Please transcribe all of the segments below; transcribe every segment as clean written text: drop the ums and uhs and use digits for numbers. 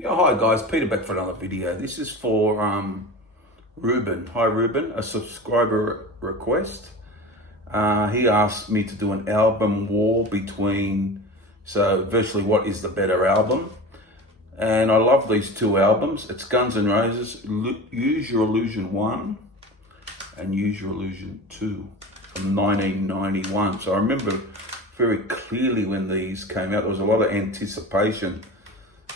Yeah, hi guys, Peter back for another video. This is for Ruben. Hi Ruben, a subscriber request. He asked me to do an album war between, so virtually what is the better album? And I love these two albums. It's Guns N' Roses, Use Your Illusion 1 and Use Your Illusion 2 from 1991. So I remember very clearly when these came out. There was a lot of anticipation.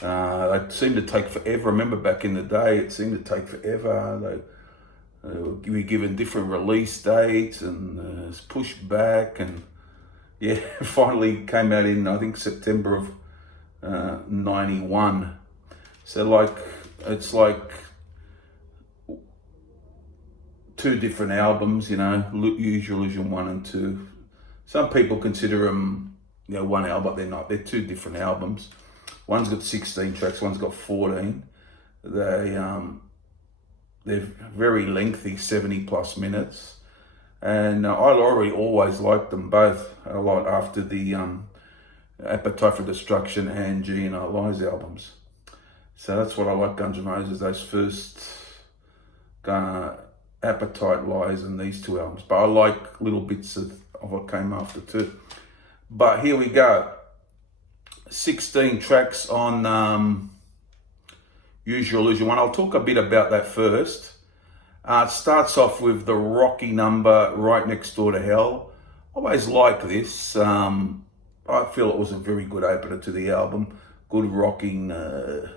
They seemed to take forever. I remember back in the day, it seemed to take forever. They were given different release dates and it's pushed back. And yeah, finally came out in, I think, September of 91. So it's like two different albums, Use Your Illusion 1 and 2. Some people consider them, one album, but they're not. They're two different albums. One's got 16 tracks, one's got 14. They're very lengthy, 70 plus minutes. And I always liked them both a lot after the Appetite for Destruction and GNR Lies albums. So that's what I like Guns N' Roses, those first Appetite, Lies and these two albums. But I like little bits of what came after too. But here we go. 16 tracks on Use Your Illusion 1. I'll talk a bit about that first. It starts off with the rocky number, Right Next Door to Hell. Always like this. I feel it was a very good opener to the album. Good rocking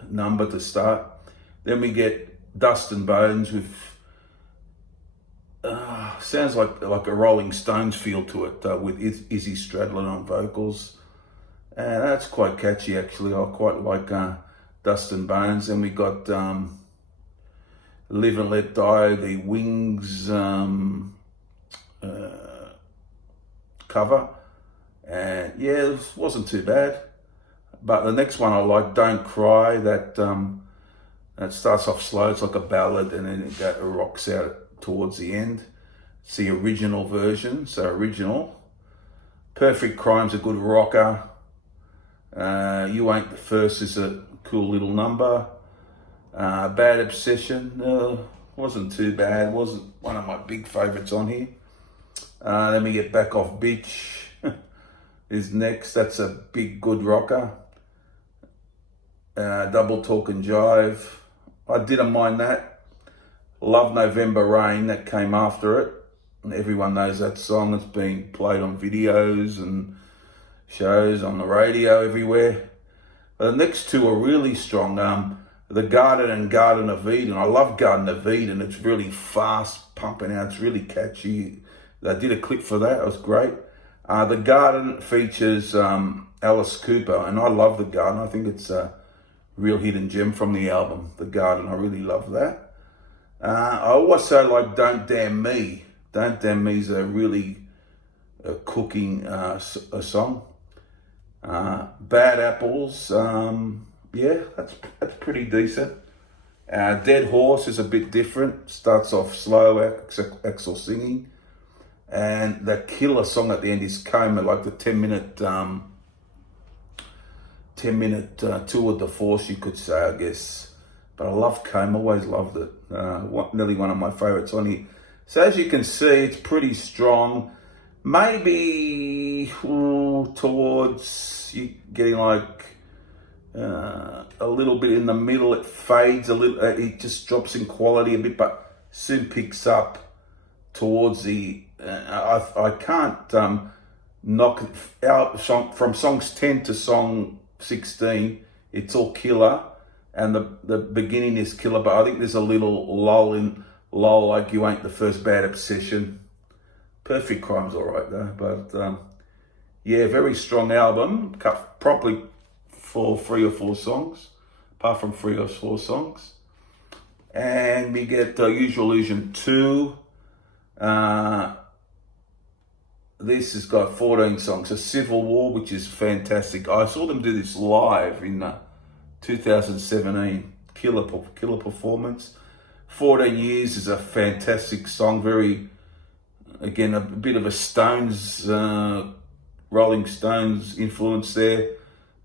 number to start. Then we get Dust and Bones with, sounds like a Rolling Stones feel to it, with Izzy Stradlin on vocals. And that's quite catchy, actually. I quite like Dust and Bones. And we got Live and Let Die, the Wings cover. And yeah, it wasn't too bad. But the next one I like, Don't Cry. That starts off slow. It's like a ballad, and then it rocks out towards the end. It's the original version, so original. Perfect Crime's a good rocker. You Ain't the First is a cool little number. Bad Obsession wasn't too bad. Wasn't one of my big favorites on here. Then we get Back Off Bitch is next. That's a big good rocker. Double Talk and Jive. I didn't mind that. Love November Rain, that came after it. And everyone knows that song. It's been played on videos and shows on the radio everywhere. The next two are really strong. The Garden and Garden of Eden. I love Garden of Eden. It's really fast, pumping out. It's really catchy. They did a clip for that. It was great. The Garden features Alice Cooper, and I love The Garden. I think it's a real hidden gem from the album, The Garden. I really love that. I also like Don't Damn Me. Don't Damn Me is a really cooking a song. Bad Apples, yeah, that's pretty decent. Dead Horse is a bit different. Starts off slow, Axl singing. And the killer song at the end is Coma, like the 10-minute tour de force, you could say, I guess. But I love Coma, always loved it. Nearly one of my favorites on here. So as you can see, it's pretty strong. Maybe towards you getting like a little bit in the middle, it fades a little, it just drops in quality a bit, but soon picks up towards the, I can't knock it out from songs 10 to song 16, it's all killer, and the beginning is killer, but I think there's a little lull like You Ain't the First, Bad Obsession. Perfect Crime's all right though, but yeah, very strong album, cut properly for 3 or 4 songs, apart from 3 or 4 songs. And we get Use Your Illusion 2. This has got 14 songs. A Civil War, which is fantastic. I saw them do this live in 2017. Killer performance. 14 Years is a fantastic song. Very, again, a bit of a Stones, Rolling Stones influence there.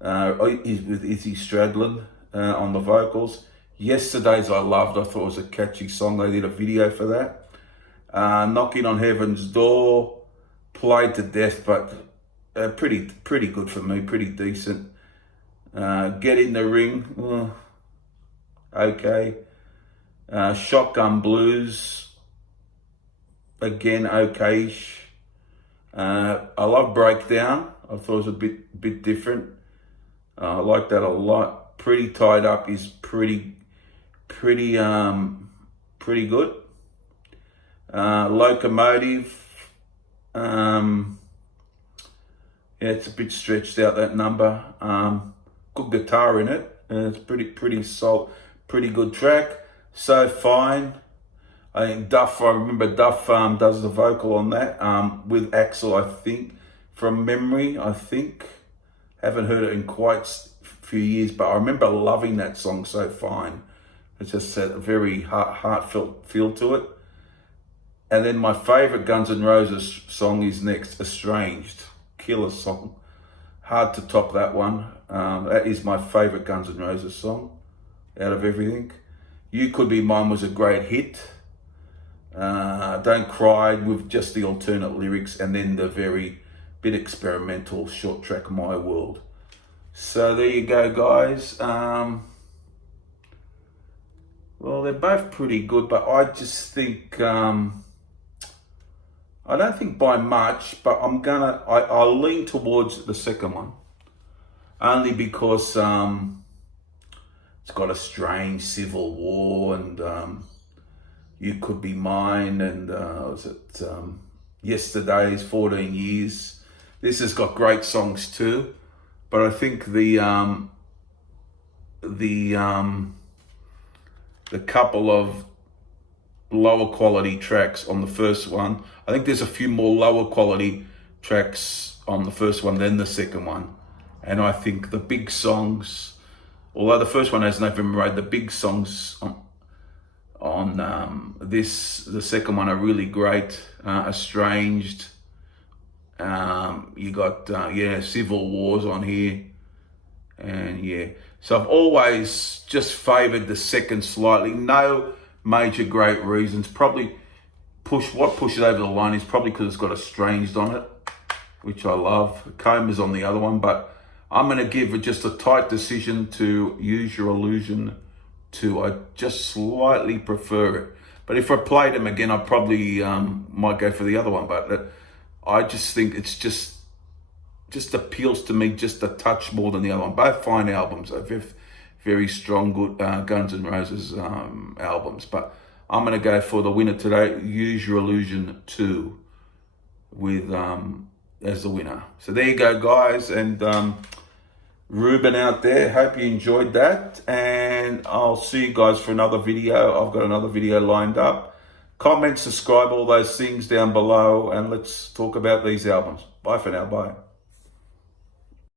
With Izzy Stradlin. on the vocals. Yesterday's I loved. I thought it was a catchy song. They did a video for that. Knocking on Heaven's Door, played to death, but pretty good for me, pretty decent. Get in the Ring, okay. Shotgun Blues, again, okay-ish. I love Breakdown. I thought it was a bit different. I like that a lot. Pretty Tied Up is pretty good. Locomotive, yeah, it's a bit stretched out, that number. Good guitar in it, and it's pretty solid, pretty good track. So Fine. I think Duff, I remember Duff does the vocal on that, with Axel, I think, from memory, I think. Haven't heard it in quite a few years, but I remember loving that song, So Fine. It's just a very heartfelt feel to it. And then my favourite Guns N' Roses song is next, Estranged. Killer song. Hard to top that one. That is my favourite Guns N' Roses song out of everything. You Could Be Mine was a great hit. Don't Cry with just the alternate lyrics, and then the very bit experimental short track My World. So there you go, guys. Well, they're both pretty good, but I just think, I don't think by much, but I'll lean towards the second one. Only because it's got a strange civil war, and You Could Be Mine, and was it Yesterday's 14 Years. This has got great songs too, but I think the couple of lower quality tracks on the first one, I think there's a few more lower quality tracks on the first one than the second one. And I think the big songs, although the first one has November Rain, the big songs on the second one are really great. Estranged, you got Civil Wars on here, and yeah. So I've always just favoured the second slightly. No major great reasons. Probably what pushes it over the line is probably because it's got Estranged on it, which I love. Coma's on the other one, but I'm going to give it just a tight decision to Use Your Illusion 2. I just slightly prefer it. But if I played them again, I probably might go for the other one. But I just think it's just appeals to me just a touch more than the other one. Both fine albums. Very strong, good Guns N' Roses albums. But I'm going to go for the winner today, Use Your Illusion 2, with as the winner. So there you go, guys. And Ruben out there, hope you enjoyed that. And I'll see you guys for another video. I've got another video lined up. Comment, subscribe, all those things down below. And let's talk about these albums. Bye for now. Bye.